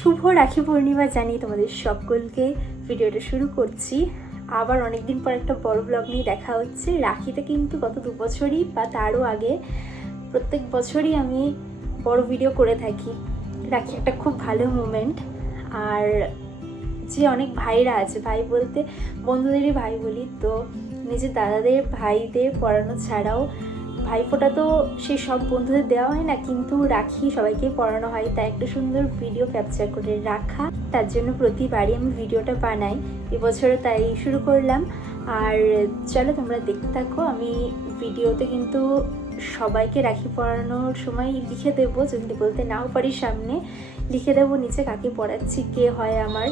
শুভ রাখি পূর্ণিমা জানিয়ে তোমাদের সকলকে ভিডিওটা শুরু করছি। আবার অনেকদিন পর একটা বড় ব্লগ নিয়ে দেখা হচ্ছে। রাখিতে কিন্তু গত 2 বছরই বা তারও আগে প্রত্যেক বছরই আমি বড় ভিডিও করে থাকি। রাখি একটা খুব ভালো মোমেন্ট। আর যে অনেক ভাইরা আছে, ভাই বলতে বন্ধুদেরই ভাই বলি, তো নিজের দাদাদের ভাইদের পড়ানো ছাড়াও ভাইফোঁটা তো সেই সব বন্ধুদের দেওয়া হয় না, কিন্তু রাখি সবাইকেই পড়ানো হয়। তাই একটা সুন্দর ভিডিও ক্যাপচার করে রাখা, তার জন্য প্রতিবারই আমি ভিডিওটা বানাই। এবছরও তাই শুরু করলাম। আর চলো তোমরা দেখতে থাকো। আমি ভিডিওতে কিন্তু সবাইকে রাখি পরানোর সময় লিখে দেবো, যদি বলতে নাও পারি সামনে লিখে দেবো নিচে কাকে পড়াচ্ছি, কে হয় আমার।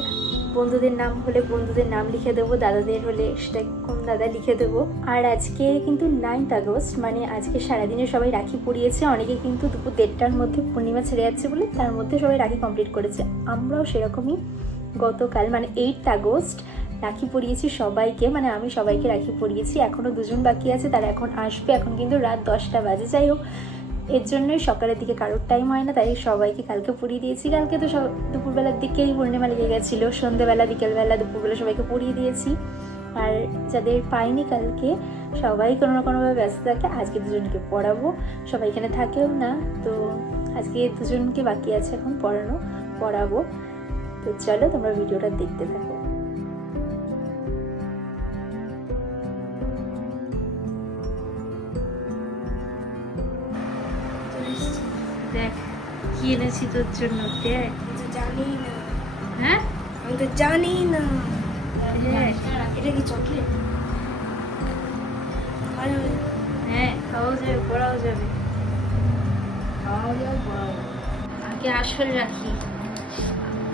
বন্ধুদের নাম হলে বন্ধুদের নাম লিখে দেবো, দাদাদের হলে সেটা কোন দাদা লিখে দেবো। আর আজকে কিন্তু 9th আগস্ট, মানে আজকে সারাদিনে সবাই রাখি পরিয়েছে। অনেকে কিন্তু দুপুর 1:30টার মধ্যে পূর্ণিমা ছেড়ে যাচ্ছে বলে তার মধ্যে সবাই রাখি কমপ্লিট করেছে। আমরাও সেরকমই গতকাল মানে 8th আগস্ট রাখি পরিয়েছি সবাইকে, মানে আমি সবাইকে রাখি পরিয়েছি। এখনও 2জন বাকি আছে, তারা এখন আসবে। এখন কিন্তু রাত 10টা বাজে। যাই হোক, এর জন্যই সকালের দিকে কারোর টাইম হয় না, তাই সবাইকে কালকে পরিয়ে দিয়েছি। কালকে তো সব দুপুরবেলার দিকেই পূর্ণিমা লেগে গেছিলো, সন্ধ্যেবেলা বিকেলবেলা দুপুরবেলা সবাইকে পরিয়ে দিয়েছি। আর যাদের পাইনি কালকে, সবাই কোনো না কোনোভাবে ব্যস্ত থাকে। আজকে 2জনকে পড়াবো, সবাই এখানে থাকেও না, তো আজকে 2জনকে বাকি আছে এখন পড়াবো। তো চলো তোমরা ভিডিওটা দেখতে থাকো। দেখ কি এনেছি তোর জন্য, দেখ। জানি না। হ্যাঁ, আমি তো জানি না। এটা কি চকলেট? হ্যাঁ, খাওয়াও যাবে, পড়াও যাবে। আগে আসল রাখি,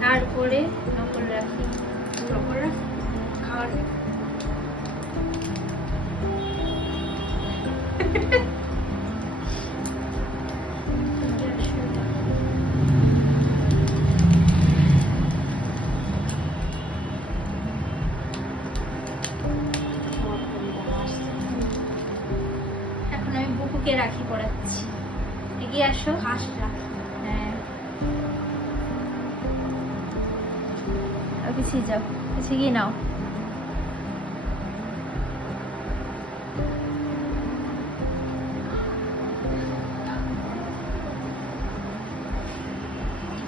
তারপরে নকল রাখি। নকল রাখি খাওয়ার রাখি পড়াচ্ছি। এগিয়ে আসো। ফার্স্ট রাখি। হ্যাঁ, পিছিয়ে যাও, পিছিয়ে গিয়ে নাও।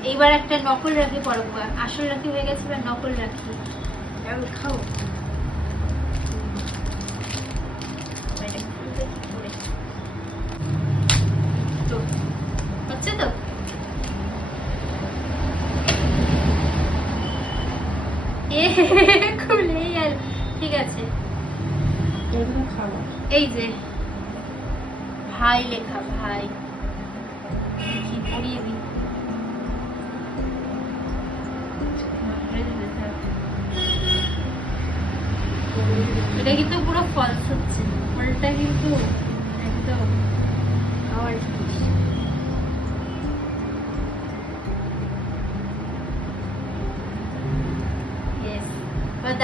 এইবার একটা নকল রাখি পড়াবো। আসল রাখি হয়ে গেছে, এবার নকল রাখি। আমি খাও। হচ্ছে তো? খুলেই আর ঠিক আছে। এই যে ভাই লেখা, ভাই কি পড়িয়ে দিই। এটা কিন্তু পুরো ফলস হচ্ছে, ফলটা কিন্তু একদম আমার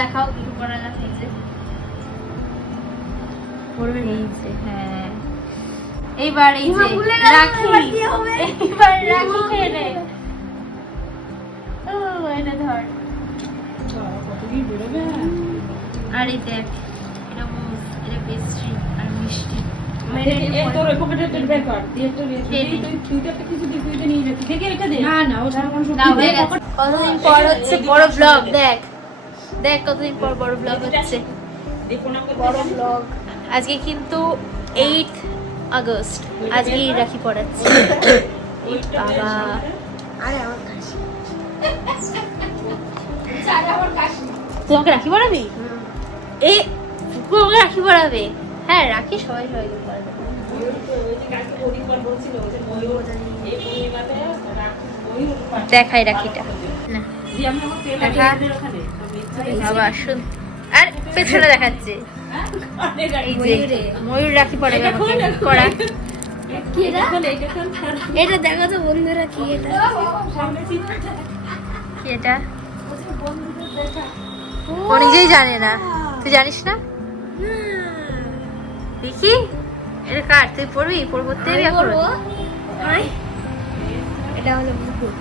দেখাও কিছু করা না থেকে পড়বে। এই যে হ্যাঁ, এইবার এই যে রাখি, এইবার রাখি খেয়ে নে। ও এটা ধর। আর এই দেখ, এটা মুখ, এটা পেস্ট্রি আর মিষ্টি। কতদিন পর হচ্ছে বড় ব্লগ, দেখ দেখ কতদিন পর বড় ব্লগ হচ্ছে। বড় ব্লগ। আজকে কিন্তু 8th আগস্ট, আজকে রাখি পড়াচ্ছি। বাবা, আরে আমার কাশি। তোমাকে রাখি পড়াবি? এই তোমাকে রাখি পড়াবে? হ্যাঁ, রাখি সবাই সবাইকে পড়াবে। দেখাই রাখিটা না, দেখা বাবা শুন। আর পেছনে দেখাচ্ছে এই যে ময়ূর রাখি পড়াবে আমাকে। পড়া কি এটা দেখো তো বন্ধুরা, কি এটা? কি এটা? ও নিজেই জানে না, তুই জানিস না? দেখি এটা কার, তুই পড়বি? পড়বতে এটা হলো বুকুর।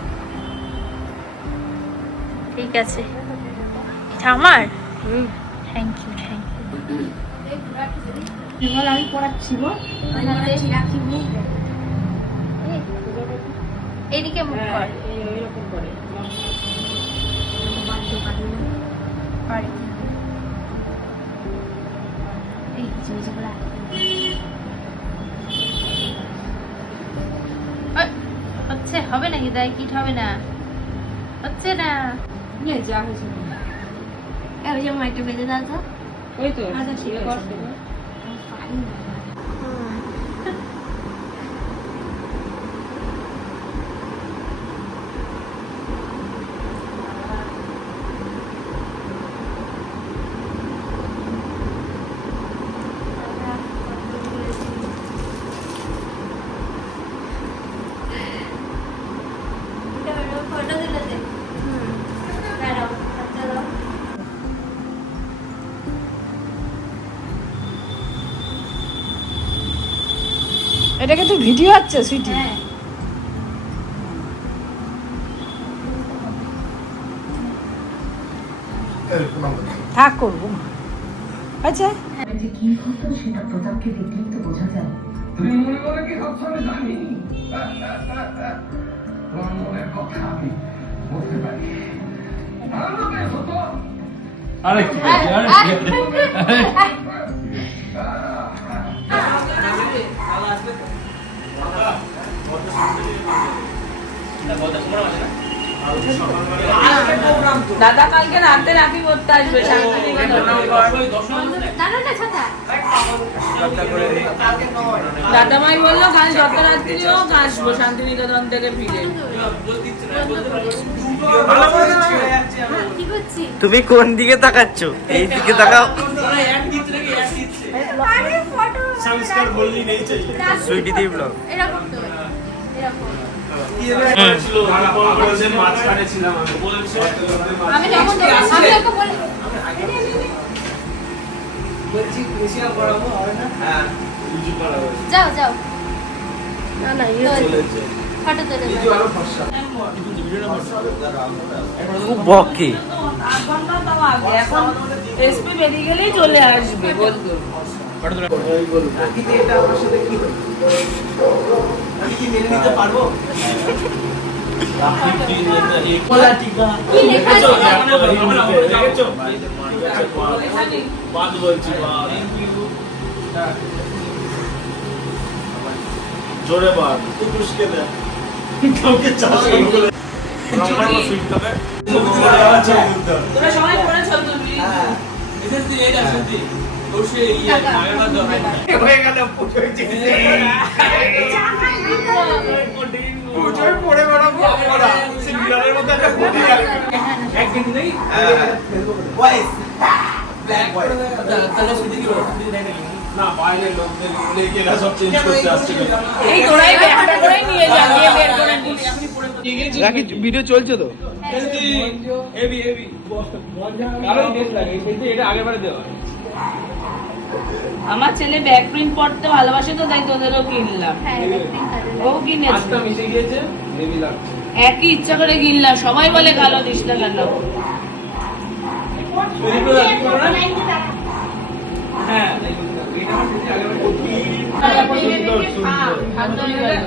ঠিক আছে, এটা আমার। Thank you, thank you. আমি পড়াচ্ছি গো। এদিকে মুখ কর। হচ্ছে, হবে নাকি? দায় কিট হবে না, হচ্ছে না। যা হয়েছে ওই যে মাইটা বেঁধে দাও তো। ওই তো আচ্ছা ঠিক আছে। ফটো দিলে দে। দাঁড়াও, হাতটা দাও। এটাকে তো ভিডিও আছে সুইটি। হ্যাঁ, থাক করবো আচ্ছা। যে কি হতো সেটা প্রতাপকে দেখলেই তো বোঝা যায়। তুমি মনে করে কি ভাবছো আমি জানি? তোমার মনের কথা আমি বলতে পারি। আনন্দ পেয়েছো তো? আরে কি আরে দাদা কালকে রাতে রাখি করতে আসবে দাঁড়াও না ছাতা। দাদা মাই বললো কাল যত রাত্রিও আসবো শান্তিনিকেতন থেকে ফিরে। কি করছিস? তুমি কোন দিকে তাকাচ্ছ? এই দিকে তাকাও। আরে ফটো সংস্কার বললি নেই চাই। সুইটি দি ব্লগ। এরকম তো, এরকম। আমি যখন আমি ওকে বলে যাও যাও। না না ফটো তুলে খুব বকে। এখন এসপি বেরিয়ে গেলেই চলে আসবে বলতো। কি লেখা আছে? জোরে বাদ পুরুষকে দেয় কাউকে চাষ করে তোরা সবাই পড়েছো তুমি? হয়ে গেল পুজোয় পুজোয় পড়ে বেড়াবো আমরা সিঙ্গেলের মধ্যে একটা বডি একদিন নেই বয়েস ব্ল্যাক বয়েস তাহলে শুধু কি না বাইরে লোকদের লেগে না সব চেঞ্জ করতে আসছে এই তোরাই ব্যাগটা করে নিয়ে যা, নিয়ে বের করে নিস। রাখি ভিডিও চলছে তো হেভি হেভি কারণ বেশ লাগে কিন্তু এটা আগেবারে দেওয়া আমার ছেলে ব্যাক প্রিন্ট পড়তে ভালোবাসে তো তাই তোদেরও কিনলাম। হ্যাঁ, ও কিনেছে, আজটা মিশে গিয়েছে হেভি লাগছে একই ইচ্ছা করে কিনলাম। সবাই বলে কালো দিস না কেন? হ্যাঁ এটা আমার আগেবারে হাততালি গেল।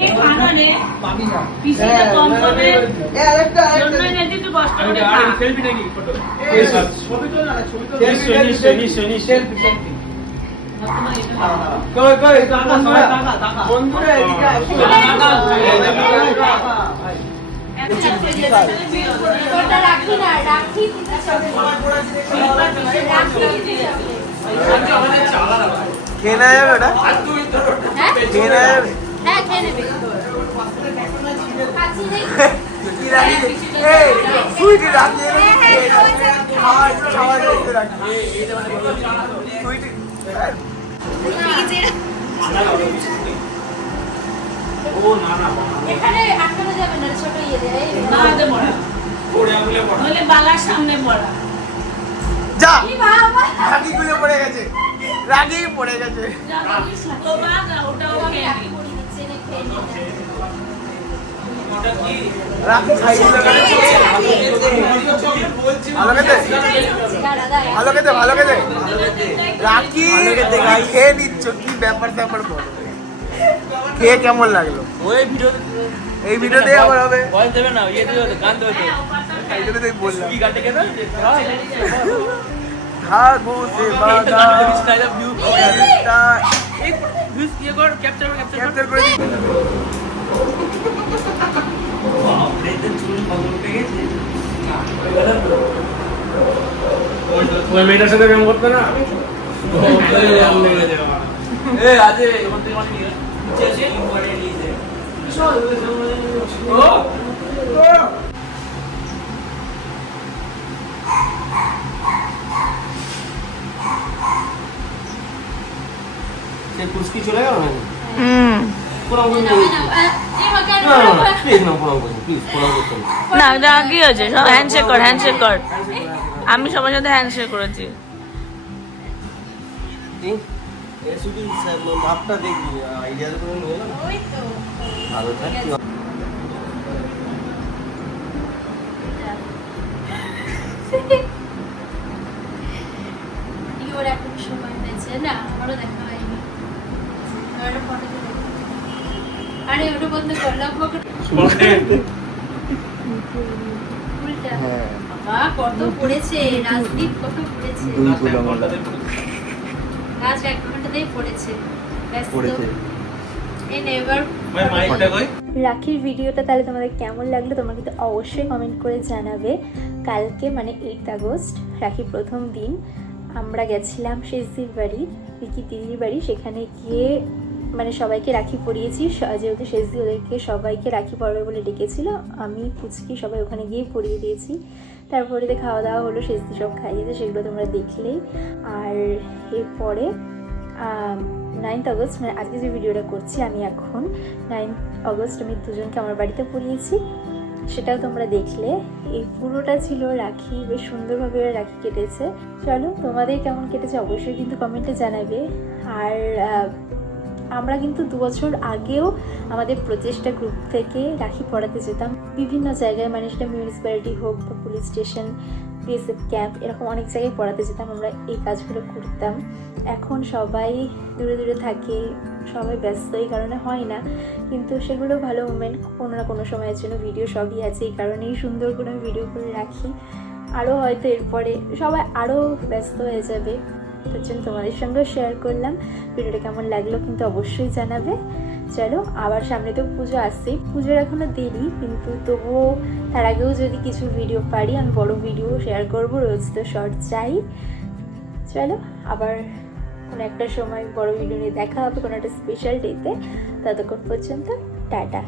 এই খানা রে, পিসিটা কম করে জন্য যদি তুই কষ্ট করে খা। সেলফি নাকি ফটো ছবি তো না ছবি তো সেলফি কই কই টাকা টাকা বন্ধুরা এদিকে আসো ওটা রাখি না, রাখি কেনা যাবে ওটা হ্যাঁ কেনা যাবে হ্যাঁ খেয়ে নেবে। কাছে নেই। কি রাখি এই সুইটি রাখি খাওয়া খাওয়া এখানে আটকানো যাবে না, ছোট ইয়ে দেয় না হাতে পড়া নইলে বালার সামনে পড়া যা রাগি গুলো পড়ে গেছে, রাগি পড়ে গেছে। যখন সুতো বাদ ওটাও খেয়ে নি। রাগি খাইছিল ভালো খেতে, ভালো খেতে, ভালো খেতে। রাগি খেয়ে নিচ্ছ, কি ব্যাপার ব্যাপার বলো, খেয়ে কেমন লাগলো? ওই ভিডিও এই ভিডিওতে আবার হবে, ভয়েস দেবে না, ইয়ে দেবে, গান দেবে তো। এই ভিডিওতেই বললাম কি গানটা কেন? ধাগো সে বাঁধা স্টাইল অফ ভিউ রিশতা। এই ভিউজ ইয়ে কর, ক্যাপচার ক্যাপচার করে দিই। ওই মেয়েটার সাথে প্রেম করতে না? এ আজে ওখান থেকে অনেক নিচে আছে পরে নিচে ও সে কুস্কি চলে গেল না? না যা কি আছে সব হ্যান্ডশেক কর, হ্যান্ডশেক কর। আমি সবার সাথে হ্যান্ডশেক করেছি। শুধু মাপটা দেখবি, আইডিয়া করে নিয়ে না ভালো থাকবি। ইওর এখন সময় হয়েছে না, আমারও দেখা হয়নি। আমার একটা ফটো তুলে দাও। আরে ওটা বন্ধ কর, লম্বা করে উল্টা। বাবা কত পড়েছে, রাজদীপ কত পড়েছে, আজ 1 ঘন্টাতেই পড়েছে। ব্যস্ত এই নেভার। রাখির ভিডিওটা তাহলে তোমাদের কেমন লাগলো তোমরা কিন্তু অবশ্যই কমেন্ট করে জানাবে। কালকে মানে 8 আগস্ট রাখির প্রথম দিন আমরা গেছিলাম শেষদির বাড়ি, পিকি দিদির বাড়ি। সেখানে গিয়ে মানে সবাইকে রাখি পরিয়েছি, যেহেতু শেষদি ওদেরকে সবাইকে রাখি পরাবে বলে ডেকেছিল, আমি পুচকি সবাই ওখানে গিয়ে পরিয়ে দিয়েছি। তারপরে খাওয়া দাওয়া হলো, শেষদি সব খাইয়েছে, সেগুলো তোমরা দেখলেই। আর এরপরে 9th আগস্ট মানে আজকে যে ভিডিওটা করছি আমি এখন 9th আগস্ট আমি দুজনকে আমার বাড়িতে পরিয়েছি, সেটাও তোমরা দেখলে। এই পুরোটা ছিল রাখি, বেশ সুন্দরভাবে রাখি কেটেছে। চলো তোমাদের কেমন কেটেছে অবশ্যই কিন্তু কমেন্টে জানাবে। আর আমরা কিন্তু 2 বছর আগেও আমাদের প্রচেষ্টা গ্রুপ থেকে রাখি পড়াতে যেতাম বিভিন্ন জায়গায়, মানে সেটা মিউনিসিপ্যালিটি হোক বা পুলিশ স্টেশন, বিএসএফ ক্যাম্প, এরকম অনেক জায়গায় পড়াতে যেতাম। আমরা এই কাজগুলো করতাম। এখন সবাই দূরে দূরে থাকে, সবাই ব্যস্ত, এই কারণে হয় না, কিন্তু সেগুলো ভালো মুমেন্ট। কোনো না কোনো সময়ের জন্য ভিডিও সবই আছে, এই কারণেই সুন্দর করে ভিডিও করে রাখি। আরও হয়তো এরপরে সবাই আরও ব্যস্ত হয়ে যাবে, তার জন্য তোমাদের সঙ্গেও শেয়ার করলাম। ভিডিওটা কেমন লাগলো কিন্তু অবশ্যই জানাবে। চলো আবার সামনে তো পুজো আসছেই, পুজোর এখনও দেরি, কিন্তু তবুও তার আগেও যদি কিছু ভিডিও পারি আমি বড় ভিডিও শেয়ার করবো, রোজ তো শর্ট চাই। চলো আবার কোনো একটা সময় বড় ভিডিও নিয়ে দেখা হবে কোনো একটা স্পেশাল ডেতে। ততক্ষণ পর্যন্ত টাটা।